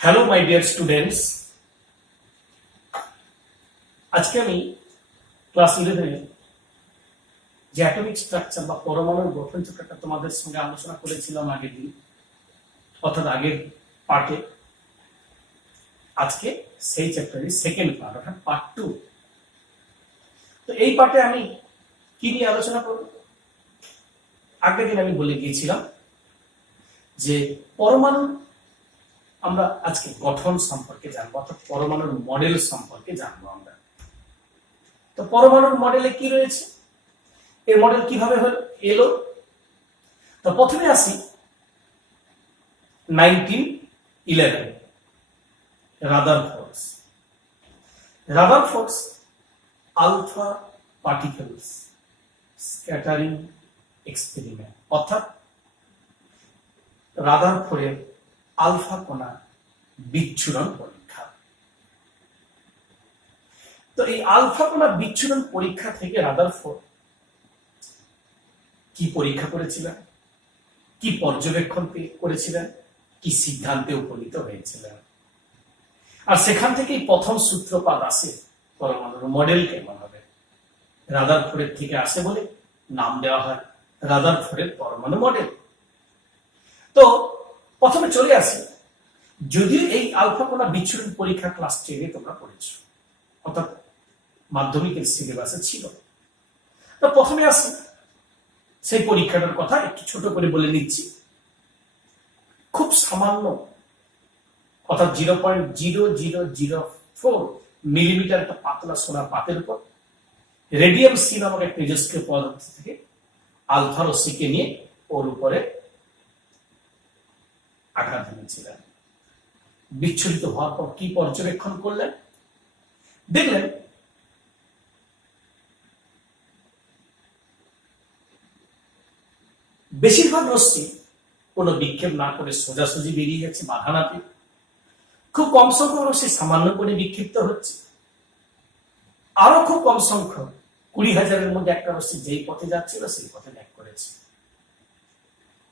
Hello my dear students, আজকে আমি class 11 যে অ্যাটমিক স্ট্রাকচার বা পরমাণুর গঠন চক্রটা তোমাদের সঙ্গে আলোচনা করেছিলাম আগের দিন, অর্থাৎ আগের পার্টে। আজকে সেই চ্যাপ্টারের সেকেন্ড পার্ট, অর্থাৎ পার্ট 2। তো এই পার্টে আমি কি নিয়ে আলোচনা করব? আগের দিন আমি বলে গিয়েছিলাম যে পরমাণু আমরা আজকে গঠন সম্পর্কে জানবো, অর্থাৎ পরমাণুর মডেল সম্পর্কে জানবো আমরা। তো পরমাণুর মডেলে কি রয়েছে, এর মডেল কিভাবে এলো। তো প্রথমে আসি 1911 Rutherford. Rutherford alpha particles scattering experiment, অর্থাৎ রাদারফোর্ডের আলফা কণা বিচ্ছুরণ পরীক্ষা। তো এই আলফা কণা বিচ্ছুরণ পরীক্ষা থেকে রাদারফোর্ড কি পরীক্ষা করেছিলেন, কি পর্যবেক্ষণ করেছিলেন, কি সিদ্ধান্তে উপনীত হয়েছিলেন, আর সেখান থেকেই প্রথম সূত্রপাত আসে পরমাণুর মডেল কেমন হবে। রাদারফোর্ডের থেকে আসে বলে নাম দেওয়া হয় রাদারফোর্ডের পরমাণু মডেল। তো প্রথমে চলে আসি, যদিও এই আলফা কণা বিচ্ছুরণ পরীক্ষা ক্লাস 10 তোমরা পড়েছ, অর্থাৎ মাধ্যমিকের সিলেবাসে ছিল। তো প্রথমে আসি সেই পরীক্ষাটার কথা একটু ছোট করে বলে নিচ্ছি। খুব সামান্য, অর্থাৎ 0.0004 মিলিমিটার একটা পাতলা সোনার পাতের উপর রেডিয়াম সি নামক এক তেজস্ক্রিয় পদার্থ থেকে আলফা রশ্মিকে নিয়ে ওর উপরে আঘাত এনেছিলেন। বিচ্ছুরিত হওয়ার পর কি পর্যবেক্ষণ করলেন? দেখলেন বেশিরভাগ রশ্মি কোনো বিক্ষেপ না করে সোজাসুজি বেরিয়ে যাচ্ছে বাধা না পেয়ে। খুব কম সংখ্যক রশ্মি সামান্য করে বিক্ষিপ্ত হচ্ছে। আরো খুব কম সংখ্যক 20,000-এর মধ্যে একটা রশ্মি যেই পথে যাচ্ছিল সেই পথে ব্যাক করেছে।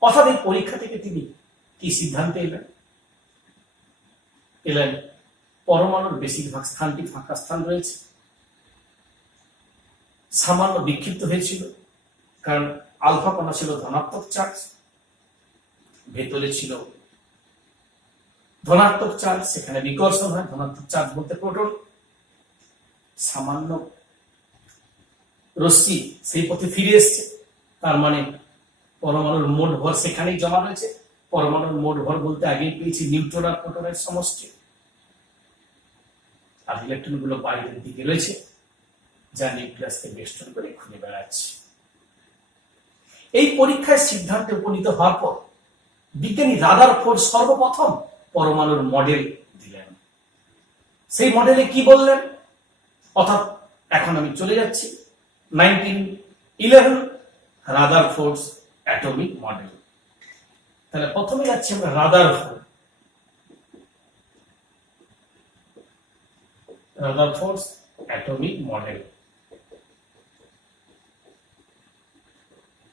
অর্থাৎ এই পরীক্ষা থেকে তিনি কি সিদ্ধান্তে এলেন? পরমাণুর বেশিরভাগ স্থানটি ফাঁকা স্থান রয়েছে, সামান্য বিক্ষিপ্ত হয়েছিল, কারণ আলফা কণা ছিল ধনাত্মক চার্জ, ভেতরে ছিল ধনাত্মক চার্জ, সেখানে বিকর্ষণ হয়। ধনাত্মক চার্জ বলতে প্রোটন। সামান্য রশ্মি সেই পথে ফিরে এসছে, তার মানে পরমাণুর মোট ভর সেখানেই জমা রয়েছে। পরমাণুর মোট ভর বলতে আগেই পেয়েছি নিউট্রন আর প্রোটনের সমষ্টি, আর ইলেকট্রন গুলো বাইরের দিকে রয়েছে, যা নিউক্লিয়াসকে বেষ্টন করে ঘুরে বেড়াচ্ছে। এই পরীক্ষায় সিদ্ধান্তে উপনীত হওয়ার পর বিজ্ঞানী রাদারফোর্ড সর্বপ্রথম পরমাণুর মডেল দিলেন। সেই মডেলে কি বললেন? অর্থাৎ এখন আমি চলে যাচ্ছি 1911 রাদারফোর্ডস অ্যাটমিক মডেল। তাহলে প্রথমে যাচ্ছি আমরা রাদারফোর্ডস অ্যাটমিক মডেল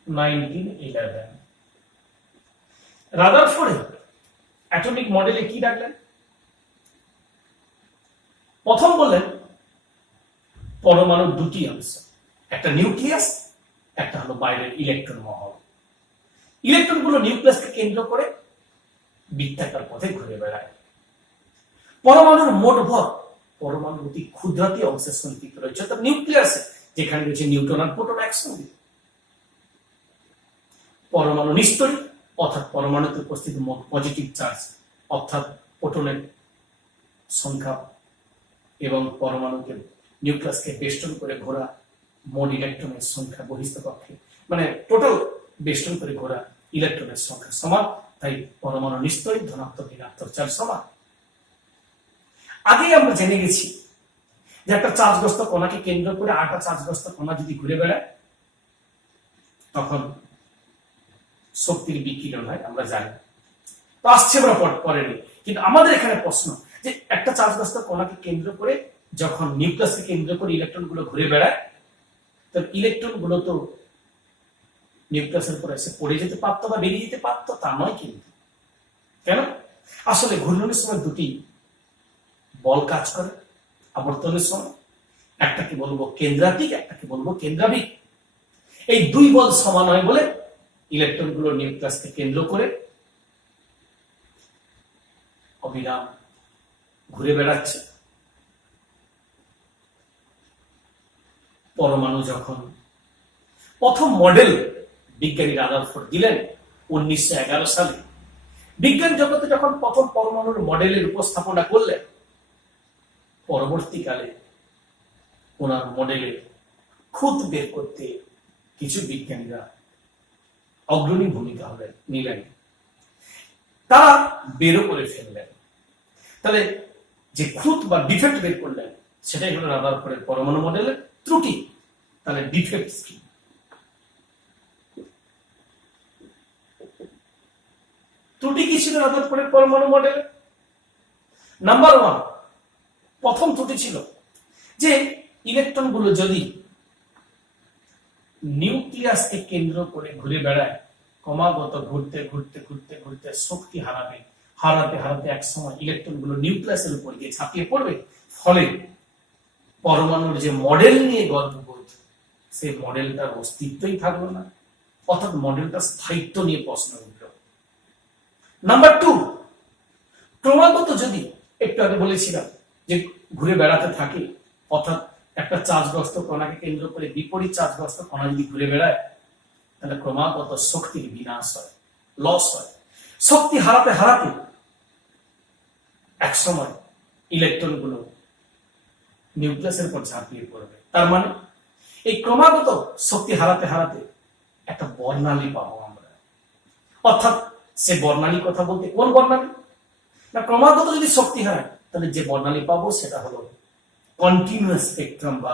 1911। রাদারফোর্ড অ্যাটমিক মডেলে কি ডাকলেন? প্রথম বললেন পরমাণুর দুটি অংশ, একটা নিউক্লিয়াস, একটা হলো বাইরের ইলেকট্রন মহল। ইলেকট্রন গুলো নিউক্লিয়াসকে কেন্দ্র করে বৃত্তাকার পথে ঘুরে বেড়ায়। পরমাণুর মোট ভর পরমাণুর অতি ক্ষুদ্রাতি অংশের সঞ্চিত রয়েছে, অর্থাৎ নিউক্লিয়াসে, যেখানে রয়েছে নিউট্রন আর প্রোটন একসঙ্গে। পরমাণু নিস্তরী, অর্থাৎ পরমাণুতে উপস্থিত মোট পজিটিভ চার্জ, অর্থাৎ প্রোটনের সংখ্যা এবং পরমাণুকে নিউক্লিয়াসকে বেষ্টন করে ঘোরা মোট ইলেকট্রনের সংখ্যা বহিস্থ কক্ষে, মানে টোটাল বেষ্টন করে ঘোরা ইলেকট্রনের সংখ্যা সমান। তাই পরমাণু নিস্তরী, ধনাত্মক ঋণাত্মক চার্জ সমান। আগেই আমরা জেনে গেছি যে একটা চার্জগ্রস্ত কণাকে কেন্দ্র করে আরেকটা চার্জগ্রস্ত কণা যদি ঘুরে বেড়ায় তখন শক্তির বিকিরণ হয়, আমরা জানি। তো আসছে আমরা পরে নেই, কিন্তু আমাদের এখানে প্রশ্ন যে একটা চার্জগ্রস্ত কণাকে কেন্দ্র করে যখন নিউক্লিয়াসকে কেন্দ্র করে ইলেকট্রন গুলো ঘুরে বেড়ায়, তো ইলেকট্রন গুলো তো নিউক্লিয়াসের উপর এসে পড়ে যেতে পারতো বা বেরিয়ে যেতে পারতো, তা নয়। কিন্তু কেন? আসলে ঘূর্ণনের সময় দুটি বল কাজ করে আবর্তনের সময়, একটাকে বলবো কেন্দ্রাতিক, একটাকে বলবো কেন্দ্রাবিক। এই দুই বল সমান হয় বলে ইলেকট্রনগুলো নিউক্লিয়াসকে কেন্দ্র করে অবিরাম ঘুরে বেড়াচ্ছে। পরমাণু যখন প্রথম মডেল বিজ্ঞানী রাদারফোর্ড দিলেন 1911 সালে, বিজ্ঞান জগতে যখন প্রথম পরমাণুর মডেলের উপস্থাপনা করলেন, পরবর্তীকালে ওনার মডেলের খুঁত বের করতে কিছু বিজ্ঞানীরা অগ্রণী ভূমিকা নিলেন, তারা বেরও করে ফেললেন। তাহলে যে খুঁত বা ডিফেক্ট বের করলেন সেটাই হলো রাদারফোর্ডের পরমাণু মডেলের ত্রুটি। তাহলে ডিফেক্ট কি? ত্রুটি কি ছিল রাদারফোর্ডের পরমাণু মডেলে? নাম্বার 1, প্রথম ত্রুটি ছিল যে ইলেকট্রনগুলো যদি নিউক্লিয়াসকে কেন্দ্র করে ঘুরে বেড়ায়, ক্রমাগত ঘুরতে ঘুরতে ঘুরতে ঘুরতে শক্তি হারাবে, হারাতে হারাতে এক সময় ইলেকট্রনগুলো নিউক্লিয়াসের উপর গিয়ে ছাপিয়ে পড়বে। ফলে পরমাণুর যে মডেল নিয়ে গর্ববোধ, সেই মডেলটার অস্তিত্বই থাকলো না, অর্থাৎ মডেলটার স্থায়িত্ব নিয়ে প্রশ্ন উঠল। নাম্বার 2, ক্রমাগত যদি একটু আগে বলেছিলাম যে ঘুরে বেড়াতে থাকে, অর্থাৎ একটা চার্জগ্রস্ত কণাকে কেন্দ্র করে বিপরীত চার্জগ্রস্ত কণা যদি ঘুরে বেড়ায়, তাহলে ক্রমাগত শক্তির বিনাশ হয়, লস হয়। শক্তি হারাতে হারাতে এক সময় ইলেকট্রনগুলো নিউক্লিয়াসের উপর ঝাঁপিয়ে পড়বে। তার মানে এই ক্রমাগত শক্তি হারাতে হারাতে একটা বর্ণালী পাবো আমরা। অর্থাৎ সে বর্ণালী কথা বলতে কোন বর্ণালী না, ক্রমাগত যদি শক্তি হারায় তাহলে যে বর্ণালী পাবো সেটা হলো কন্টিনিউয়াস স্পেকট্রাম বা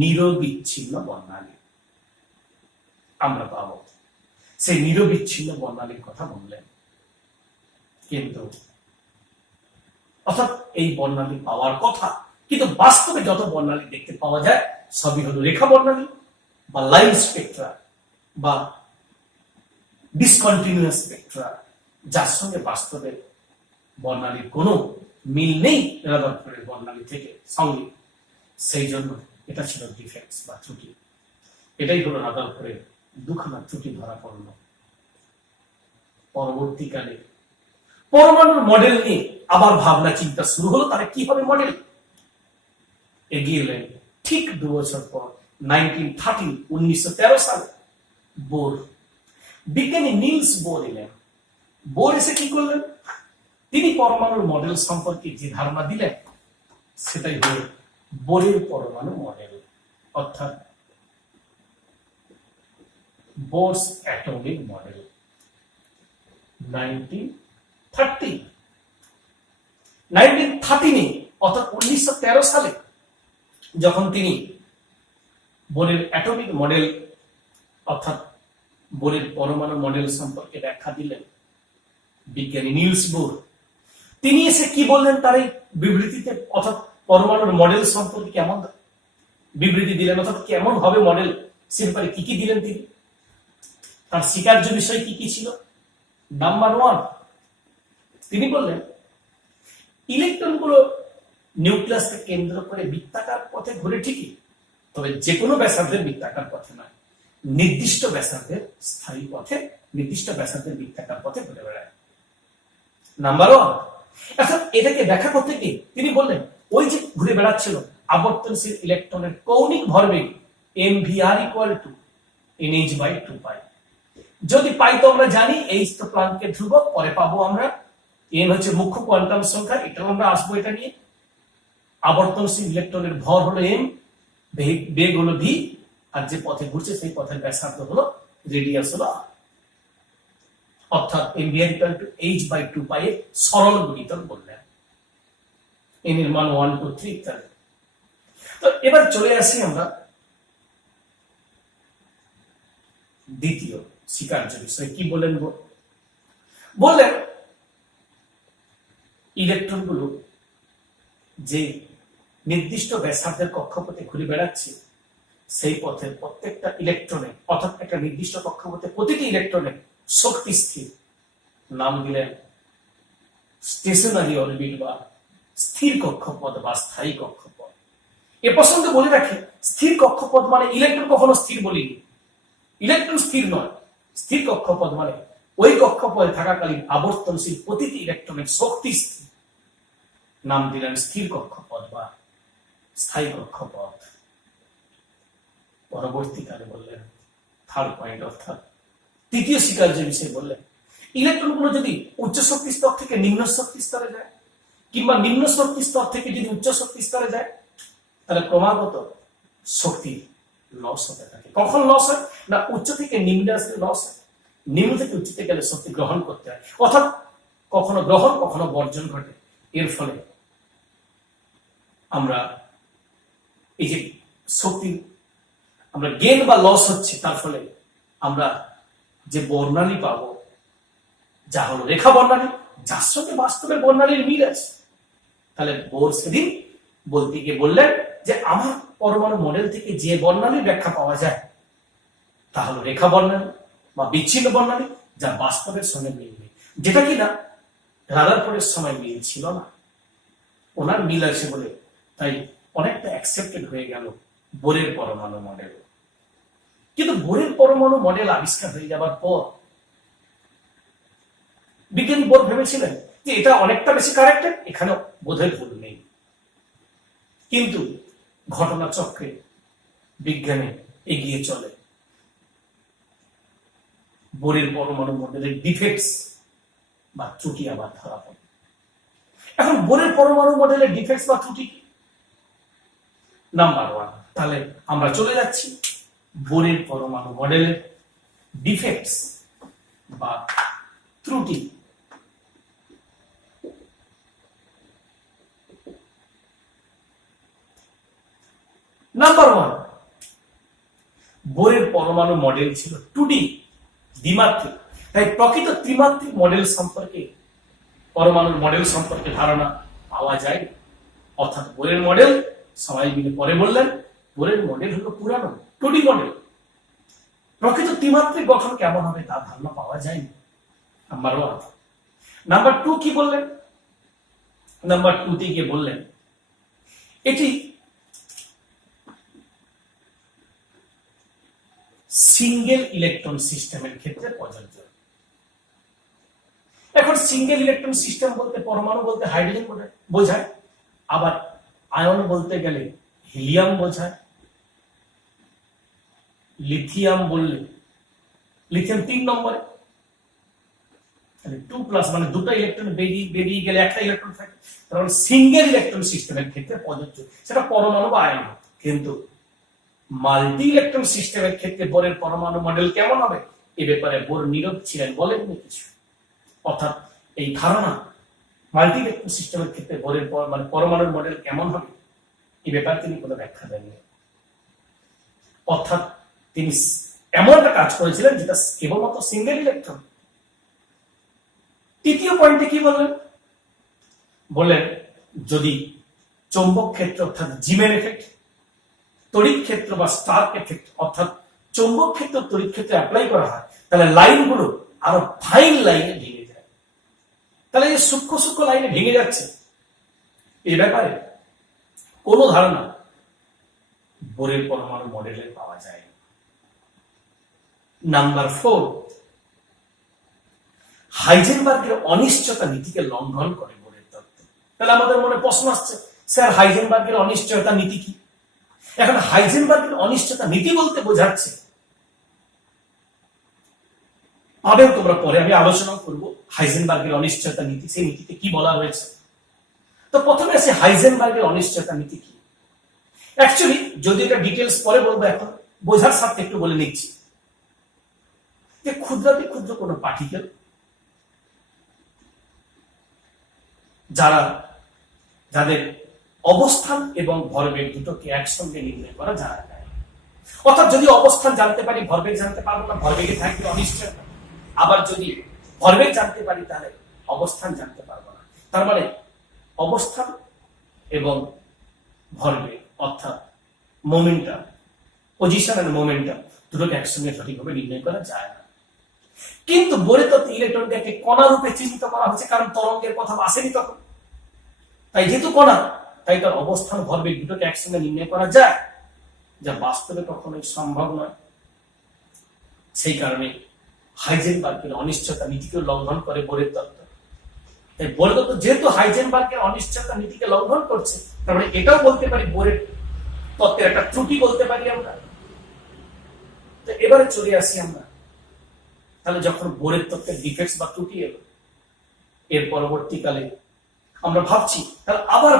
নিরবিচ্ছিন্ন বর্ণালী আমরা পাবো। সেই নিরবিচ্ছিন্ন বর্ণালীর কথা বললেন, কিন্তু অর্থাৎ এই বর্ণালী পাওয়ার কথা, কিন্তু বাস্তবে যত বর্ণালী দেখতে পাওয়া যায় সবই হলো রেখা বর্ণালী বা লাইন স্পেকট্রা বা ডিসকন্টিনিউয়াস স্পেকট্রা, যার সঙ্গে বাস্তবে বর্ণালীর কোনো মিল নেই রাদারফোর্ডের বর্ণালী থেকে সঙ্গে। সেই জন্য এটা ছিল ডিফেক্টস বা ত্রুটি। এটাই হলো রাদারফোর্ডের দুখানা ত্রুটি ধরা পড়ল। পরবর্তীকালে পরমাণুর মডেল নিয়ে আবার ভাবনা চিন্তা শুরু হলো, তাহলে কি হবে মডেল। এগিয়ে এলেন ঠিক 2 বছর পর 1913 সালে বোর, বিজ্ঞানী নিলস বোর এলেন। বোর এসে কি করলেন, তিনি পরমাণুর মডেল সম্পর্কে যে ধারণা দিলেন সেটাই হল বোরের পরমাণু মডেল, অর্থাৎ বোরস অ্যাটমিক মডেল। 1913 অর্থাৎ 1913 সালে যখন তিনি বোরের অ্যাটমিক মডেল অর্থাৎ বোরের পরমাণু মডেল সম্পর্কে ব্যাখ্যা দিলেন বিজ্ঞানী নিলস বোর, তিনি এসে কি বললেন তার এই বিবৃতিতে, অর্থাৎ পরমাণুর মডেল সম্পর্কে কেমন বিবৃতি দিলেন, অর্থাৎ কেমন হবে মডেল, সে ব্যাপারে কি কি দিলেন তিনি, তার স্বীকার্য বিষয় কি কি ছিল। নাম্বার 1, তিনি বললেন ইলেকট্রনগুলো নিউক্লিয়াসকে কেন্দ্র করে বৃত্তাকার পথে ঘুরে ঠিকই, তবে যে কোনো ব্যাসার্ধের বৃত্তাকার পথে নয়, নির্দিষ্ট ব্যাসার্ধের স্থায়ী পথে, নির্দিষ্ট ব্যাসার্ধের বৃত্তাকার পথে ঘুরে বেড়ায়। নাম্বার 1, এখন এটাকে ব্যাখ্যা করতে গিয়ে তিনি বললেন ওই যে ঘুরে বেড়াচ্ছিল আবর্তনশীল ইলেকট্রনের কৌণিক ভরবেগ mvr = nh/2π। যদি পাই তো আমরা জানি h তো প্লাঙ্কের ধ্রুবক, পরে পাবো আমরা n হচ্ছে মুখ্য কোয়ান্টাম সংখ্যা, এটাও আমরা আসবো এটা নিয়ে। আবর্তনশীল ইলেকট্রনের ভর হলো m, বেগ হলো v, আর যে পথে ঘুরছে সেই পথের ব্যাসার্ধ হলো রেডিয়াস হলো r, অর্থাৎ mvr = h/2π এর সরল গুণিতক বললেন। n এর মান 1 2 3 ইত্যাদি। তো এবার চলে আসি আমরা দ্বিতীয় স্বীকার্য বিষয়। কি বলেন, বললেন ইলেকট্রনগুলো যে নির্দিষ্ট ব্যাসার্ধের কক্ষপথে ঘুরে বেড়াচ্ছে সেই পথের প্রত্যেকটা ইলেকট্রনের, অর্থাৎ একটা নির্দিষ্ট কক্ষপথে প্রতিটি ইলেকট্রনের শক্তি স্থির, নাম দিলেন স্টেশনারি অরবিট বা স্থির কক্ষপথ বা স্থায়ী কক্ষপথ। এ প্রসঙ্গে বলে রাখি, স্থির কক্ষপথ মানে ইলেকট্রন কখনো স্থির বলিনি, ইলেকট্রন স্থির নয়। স্থির কক্ষপথ মানে ওই কক্ষপথে থাকাকালীন আবর্তনশীল প্রতিটি ইলেকট্রনের শক্তি স্থির, নাম দিলেন স্থির কক্ষপথ বা স্থায়ী কক্ষপথ। পরবর্তীকালে বললেন থার্ড পয়েন্ট, অর্থাৎ তৃতীয় স্বীকার্য বিষয় বললেন, ইলেকট্রনগুলো যদি উচ্চ শক্তি স্তর থেকে নিম্ন শক্তি স্তরে যায় কিংবা নিম্ন শক্তি স্তর থেকে যদি উচ্চ শক্তি স্তরে যায়, তাহলে ক্রমাগত শক্তি লস হতে থাকে। কখন লস হয় না, উচ্চ থেকে নিম্নে আসলে লস হয়, নিম্ন থেকে উচ্চতে গেলে শক্তি গ্রহণ করতে হয়, অর্থাৎ কখনো গ্রহণ কখনো বর্জন ঘটে। এর ফলে আমরা এই যে শক্তি আমরা গেন বা লস হচ্ছে, তার ফলে আমরা যে বর্ণালী পাবো যা হলো রেখা বর্ণালী, যার সঙ্গে বাস্তবের বর্ণালীর মিল আছে। তাহলে বোর সেদিন বলতে গিয়ে বললেন যে আমার পরমাণু মডেল থেকে যে বর্ণালীর ব্যাখ্যা পাওয়া যায় তা হলো রেখা বর্ণালী বা বিচ্ছিন্ন বর্ণালী, যা বাস্তবের সঙ্গে মিল নেই, যেটা কিনা রাদারফোর্ডের সময় মিল ছিল না, ওনার মিল আছে বলে তাই অনেকটা অ্যাকসেপ্টেড হয়ে গেল বোরের পরমাণু মডেল। কিন্তু বোরের পরমাণু মডেল আবিষ্কার হয়ে যাবার পর বিজ্ঞানী বোর ভেবেছিলেন যে এটা অনেকটা বেশি কারেক্টেড, এখানে বোধহয় ভুল নেই। কিন্তু ঘটনা চক্রে বিজ্ঞানে এগিয়ে চলে, বোরের পরমাণু মডেলের ডিফেক্টস বা ত্রুটি আবার ধরা পড়ে। এখন বোরের পরমাণু মডেলের ডিফেক্টস বা ত্রুটি নাম্বার 1, তাহলে আমরা চলে যাচ্ছি বোরের পরমাণু মডেলের ডিফেক্টস বা ত্রুটি। নাম্বার 1, বোরের পরমাণু মডেল ছিল 2D, দ্বিমাত্রিক। তাই প্রকৃত ত্রিমাত্রিক মডেল সম্পর্কে, পরমাণুর মডেল সম্পর্কে ধারণা পাওয়া যায়। অর্থাৎ বোরের মডেল সবাই মিলে পরে বললেন বোরের মডেল হলো পুরানো 2D মডেল, প্রকৃত ত্রিমাত্রিক গঠন কেমন হবে তা ধারণা পাওয়া যায়নি। নাম্বার 1। নাম্বার 2 কি বললেন? নাম্বার 2 তে গিয়ে বললেন এটি সিঙ্গেল ইলেকট্রন সিস্টেমের ক্ষেত্রে প্রযোজ্য। এখন সিঙ্গেল ইলেকট্রন সিস্টেম বলতে পরমাণু বলতে হাইড্রোজেন বোঝায়, আবার আয়ন বলতে গেলে হিলিয়াম বোঝায়, লিথিয়াম বললে লিথিয়াম 3 নম্বরে, 2+ মানে দুটো ইলেকট্রন বেরিয়ে গেলে একটা ইলেকট্রন থাকে, তাহলে সিঙ্গেল ইলেকট্রন সিস্টেমের ক্ষেত্রে প্রযোজ্য, সেটা পরমাণু বা আয়ন। কিন্তু মাল্টি ইলেকট্রন সিস্টেমের ক্ষেত্রে বোরের পরমাণু মডেল কেমন হবে এ ব্যাপারে বোর নীরব ছিলেন, বলেননি কিছু। অর্থাৎ এই ধারণা মাল্টি ইলেকট্রন সিস্টেমের ক্ষেত্রে বোরের মানে পরমাণুর মডেল কেমন হবে এই ব্যাপারে তিনি কোনো ব্যাখ্যা দেননি। অর্থাৎ তিনি এমন একটা কাজ করেছিলেন যেটা কেবলমাত্র সিঙ্গেল ইলেকট্রন। তৃতীয় পয়েন্টে কি বললেন? বললেন যদি চৌম্বক ক্ষেত্র অর্থাৎ জিমের এফেক্ট, তড়িৎ ক্ষেত্র বা স্টার্ক এফেক্ট অর্থাৎ চৌম্বক ক্ষেত্র তড়িৎ ক্ষেত্রে অ্যাপ্লাই করা হয়, তাহলে লাইনগুলো আরো ফাইন লাইনে ভেঙে যায়। তাহলে এই সূক্ষ্ম সূক্ষ্ম লাইনে ভেঙে যাচ্ছে, এই ব্যাপারে কোনো ধারণা বোরের পরমাণু মডেলে পাওয়া যায়। নাম্বার 4, হাইজেনবার্গের অনিশ্চয়তা নীতিকে লঙ্ঘন করে বোরের তত্ত্ব। তাহলে আমাদের মনে প্রশ্ন আসছে, স্যার হাইজেনবার্গের অনিশ্চয়তা নীতি কি? এখন হাইজেনবার্গের অনিশ্চয়তা নীতি বলতে বোঝাচ্ছে, পাবেন তোমরা পরে, আমি আলোচনা করব হাইজেনবার্গের অনিশ্চয়তা নীতি, সেই নীতিতে কি বলা হয়েছে। তো প্রথমে আছে হাইজেনবার্গের অনিশ্চয়তা নীতি কি। অ্যাকচুয়ালি যদি এটা ডিটেলস পরে বলবো, এখন বোঝার সাথে একটু বলে নিচ্ছি যে ক্ষুদ্রাতি ক্ষুদ্র কোনো পার্টিকেল যাদের অবস্থান এবং ভরবেগ দুটোকে একসঙ্গে নির্ণয় করা যায় না। অর্থাৎ যদি অবস্থান জানতে পারি ভরবেগ জানতে পারবো না, ভরবেগে থাকবে অনিশ্চয়তা। আবার যদি ভরবেগ জানতে পারি তাহলে অবস্থান জানতে পারবো না। তার মানে অবস্থান এবং ভরবেগ অর্থাৎ মোমেন্টাম, পজিশন এন্ড মোমেন্টাম দুটোকে একসঙ্গে সঠিকভাবে নির্ণয় করা যায় না। কিন্তু বোরের তত্ত্বে ইলেকট্রনকে একটি কণা রূপে চিহ্নিত করা হচ্ছে, কারণ তরঙ্গের কথা আসেনি তখন। তাই যেহেতু কণা, তাই তার অবস্থান ভরবেগ দুটোকে একসঙ্গে নির্ণয় করা যায়, যা বাস্তবে কখনোই সম্ভব নয়। সেই কারণে হাইজেনবার্গের অনিশ্চয়তা নীতিকে লঙ্ঘন করে বোরের তত্ত্ব। তাই বোরের তত্ত্ব যেহেতু হাইজেনবার্গের অনিশ্চয়তা নীতিকে লঙ্ঘন করছে, তারপরে এটাও বলতে পারি বোরের তত্ত্বের একটা ত্রুটি বলতে পারি আমরা। তো এবারে চলে আসি আমরা, তাহলে যখন বোরের তত্ত্বের ডিফেক্টস বা ত্রুটি এলো, এর পরবর্তীকালে আমরা ভাবছি তাহলে আবার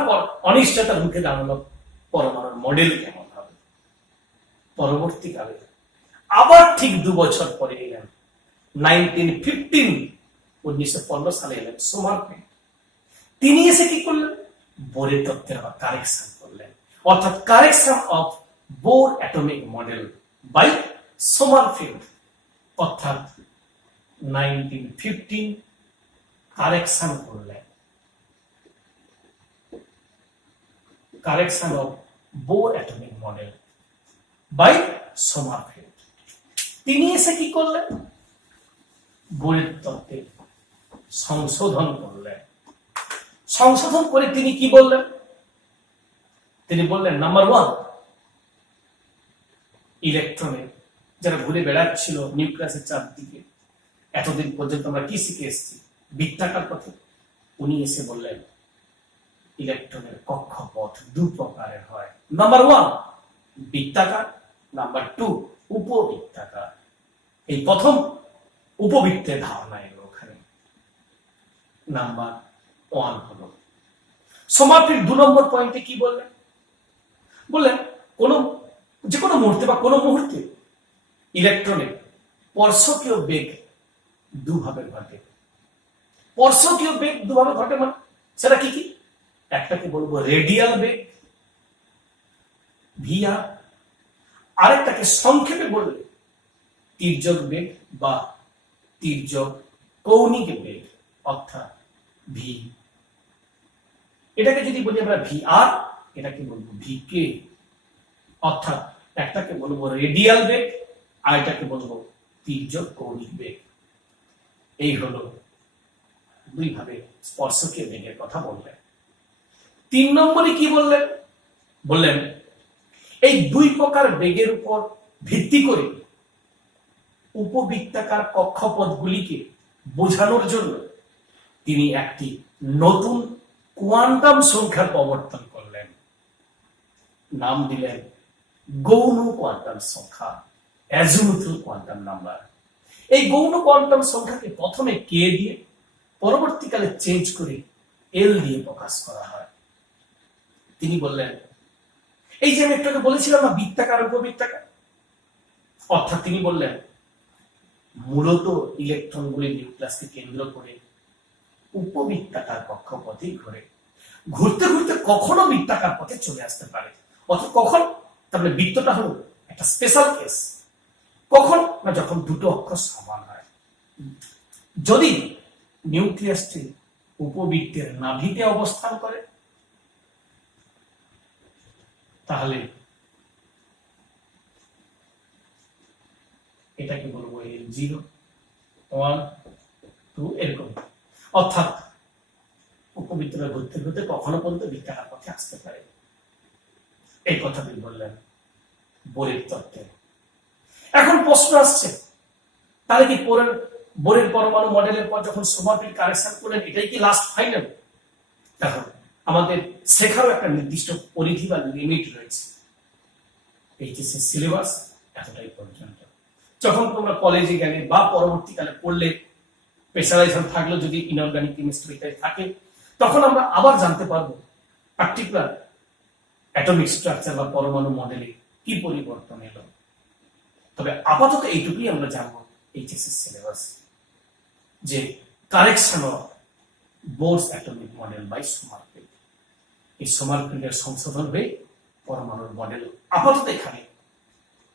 অনিশ্চয়তার মুখে দাঁড়ালো পরমাণুর মডেল কেমন হবে। পরবর্তীকালে আবার ঠিক 2 বছর পরে এলেন 1915 সালে এলেন সোমারফেল্ড। তিনি এসে কি করলেন? বোরের তত্ত্বের আবার কারেকশন করলেন, অর্থাৎ correction of Bohr atomic model by Sommerfeld, অর্থাৎ 1915 কারেকশন করলেন, correction of Bohr atomic model by Sommerfeld. তিনি এসে কি করলেন? বোরের তত্ত্বে সংশোধন করলেন। সংশোধন করে তিনি কি বললেন? তিনি বললেন, নাম্বার 1, ইলেকট্রনে যারা ঘুরে বেড়াচ্ছিল নিউক্লিয়াসের চারদিকে, এতদিন পর্যন্ত আমরা কি শিখে এসেছি? বৃত্তাকার পথে। উনি এসে বললেন ইলেকট্রনের কক্ষপথ 2 প্রকারের হয়, নাম্বার 1 বৃত্তাকার, নাম্বার 2 উপবৃত্তাকার। এই প্রথম উপবৃত্তের ধারণা এলো ওখানে। নাম্বার 1 হলো সোমারফেল্ড 2 নম্বর পয়েন্টে কি বললেন? বললেন যে কোনো মুহূর্তে বা কোনো মুহূর্তে ইলেকট্রনের স্পর্শকীয় বেগ 2 ভাবে ঘটে। স্পর্শকীয় বেগ 2 ভাবে ঘটে মানে সেটা কি কি? একটাকে বলবো রেডিয়াল বেগ ভিআর, আরেকটাকে সংক্ষেপে বললে তির্যক বেগ বা তির্যক কৌণিক বেগ, অর্থাৎ ভি। এটাকে যদি বলি আমরা ভিআর, এটাকে বলবো ভিকে, অর্থাৎ একটাকে বলবো রেডিয়াল বেগ আর এটাকে বলবো তির্যক কৌণিক বেগ। এই হলো 2 ভাবে স্পর্শকীয় বেগের কথা বললেন। 3 নম্বরে কি বললেন? বললেন এই 2 প্রকার বেগের উপর ভিত্তি করে উপবৃত্তাকার কক্ষপথগুলিকে বোঝানোর জন্য তিনি একটি নতুন কোয়ান্টাম সংখ্যার প্রবর্তন করলেন। নাম দিলেন গৌণ কোয়ান্টাম সংখ্যা, অ্যাজিমুথাল কোয়ান্টাম নাম্বার। এই গৌণ কোয়ান্টাম সংখ্যাকে প্রথমে কে দিয়ে, পরবর্তীকালে চেঞ্জ করে এল দিয়ে প্রকাশ করা হয়। তিনি বললেন এই যে আমি একটু বলেছিলাম না বৃত্তাকার উপবৃত্তাকার, অর্থাৎ তিনি বললেন মূলত ইলেকট্রনগুলি নিউক্লিয়াসকে কেন্দ্র করে উপবৃত্তাকার কক্ষপথেই ঘুরে, ঘুরতে ঘুরতে কখনো বৃত্তাকার পথে চলে আসতে পারে। অর্থাৎ কখন? তাহলে বৃত্তটা হলো একটা স্পেশাল কেস। কখন না যখন 2টো অক্ষ সমান হয়। যদি নিউক্লিয়াসটি উপবৃত্তের নাভিতে অবস্থান করে তাহলে এটাকে বলবো L0, 1, 2 এরকম, অর্থাৎ উপবৃত্তটা ঘুরতে ঘুরতে কখনো পর্যন্ত বৃত্তাকার পথে আসতে পারে। এই কথা তিনি বললেন বোরের তত্ত্বে। এখন প্রশ্ন আসছে, তাহলে কি বোরের পরমাণু মডেলের পর যখন সোমারফেল্ড কারেকশন করলেন এটাই কি লাস্ট ফাইনাল? দেখো আমাদের শেখারও একটা নির্দিষ্ট পরিধি বা লিমিট রয়েছে। এইচএসসি সিলেবাস এতটাই পর্যন্ত। যখন তোমরা কলেজে গেলে বা পরবর্তীকালে পড়লে, স্পেশালাইজেশন থাকলো যদি ইনঅর্গানিক কেমিস্ট্রিতে থাকে, তখন আমরা আবার জানতে পারবো পার্টিকুলার অ্যাটমিক স্ট্রাকচার বা পরমাণু মডেলে কি পরিবর্তন এলো। তবে আপাতত এইটুকুই আমরা জানবো এইচএসসি সিলেবাস, যে correction of Bohr's atomic model by Sommerfeld. এই সোমারফেল্ডের সংশোধন হয়ে পরমাণুর মডেল। আপাতত এখানে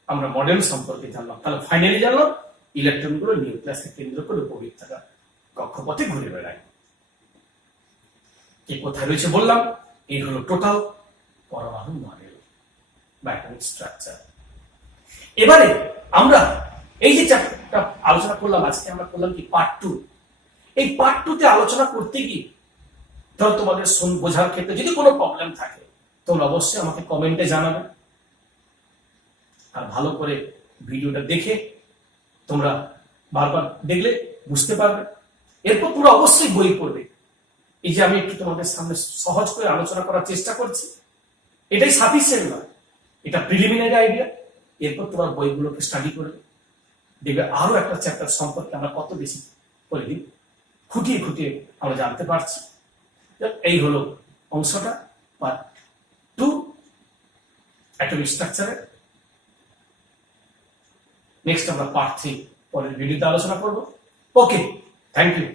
আমরা মডেল সম্পর্কে জানলাম, তাহলে ফাইনালি জানলাম ইলেকট্রনগুলো নিউক্লিয়াসকে কেন্দ্র করে উপবৃত্তাকার কক্ষপথে ঘুরে বেড়ায়। কে কোথায় রয়েছে বললাম। এই হলো টোটাল পরমাণু মডেল বা অ্যাটমিক স্ট্রাকচার। এবারে আমরা এই যে চ্যাপ্টারটা আলোচনা করলাম আজকে, আমরা করলাম কি পার্ট 2। এই পার্ট 2 তে আলোচনা করতে গিয়ে ধরো তোমাদের বোঝার ক্ষেত্রে যদি কোনো প্রবলেম থাকে তোমরা অবশ্যই আমাকে কমেন্টে জানাবে। আর ভালো করে ভিডিওটা দেখে তোমরা বারবার দেখলে বুঝতে পারবে। এরপর তোমরা অবশ্যই বই পড়বে। এই যে আমি একটু তোমাদের সামনে সহজ করে আলোচনা করার চেষ্টা করছি, এটাই সাফিসিয়েন্ট নয়, এটা প্রিলিমিনারি আইডিয়া। এরপর তোমার বইগুলোকে স্টাডি করবে, দেখবে আরো একটা চ্যাপ্টার সম্পর্কে আমরা কত বেশি করে দিই, খুঁটিয়ে খুঁটিয়ে আমরা জানতে পারছি। এই হলো অংশটা পার্ট 2 অ্যাটমিক স্ট্রাকচারের। নেক্সট আমরা পার্ট 3 পরের ভিডিওতে আলোচনা করব। ওকে, থ্যাংক ইউ।